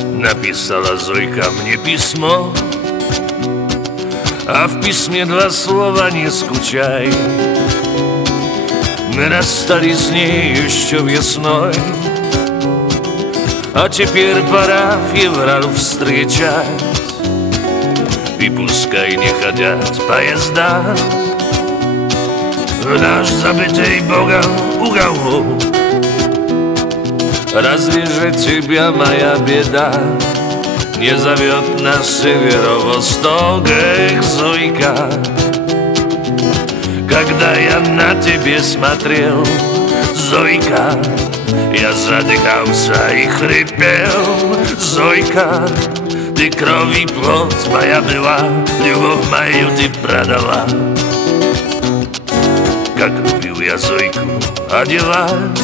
Написала Зойка мне письмо. А в письме два слова не скучай Мы расстались с ней еще весной. А теперь пора февраль встречать. И пускай не ходят поезда. В наш забытый Богом уголок Разве же тебя моя беда Не зовет на северо-восток, Зойка Когда я на тебе смотрел, Зойка Я задыхался и хрипел, Зойка Ты кровь и плоть моя была, Любовь мою ты продала Как любил я Зойку одевать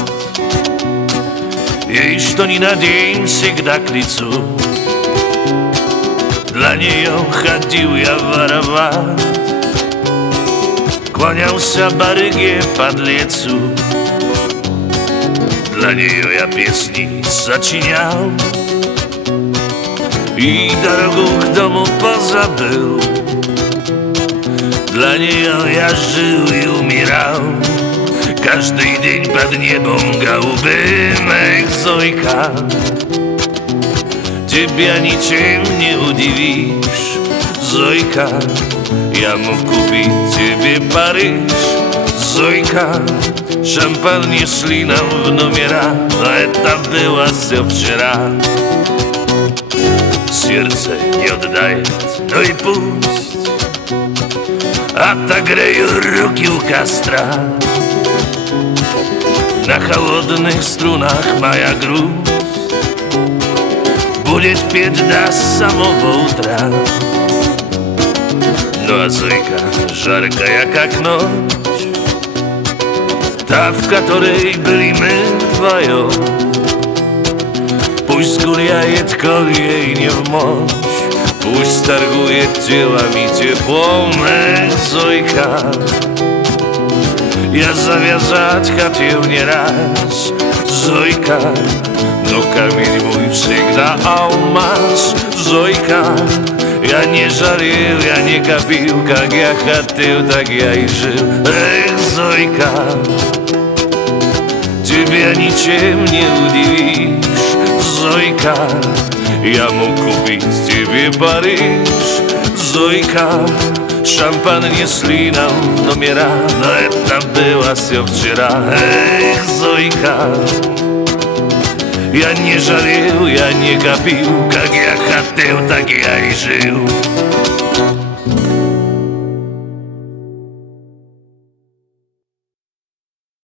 Jej, что ни на день всегда к лицу Dla нее ходил я воровать Клонялся барыге подлецу Для нее я песни сочинял И дорогу к дому позабыл Dla niej ja żył i umierał. Każdy dzień pod niebą gałbym egzojka Ciebie niczym nie udziwisz Zojka Ja mógł kupić ciebie Paryż Zojka Szampan nie szli nam w nomiera A eta była się wczera. Serce nie oddaje No i pust пусть Отогрею руки у костра На холодных струнах моя грусть Будет петь до самого утра Ну а зойка жаркая, как ночь Та, в которой были мы вдвоем Пусть гуляет, коли ей не в мощь Пусть торгует телами теплом, эх, Зойка Я завязать хотел не раз, Зойка Но камень мой всегда алмаз, Зойка Я не жарил, я не копил, как я хотел, так я и жил Эх, Зойка Тебя ничем не удивишь, Зойка Я мог купить тебе Париж, Зойка Шампан несли нам в номера Но это было все вчера Эх, Зойка Я не жалел, я не копил Как я хотел, так я и жил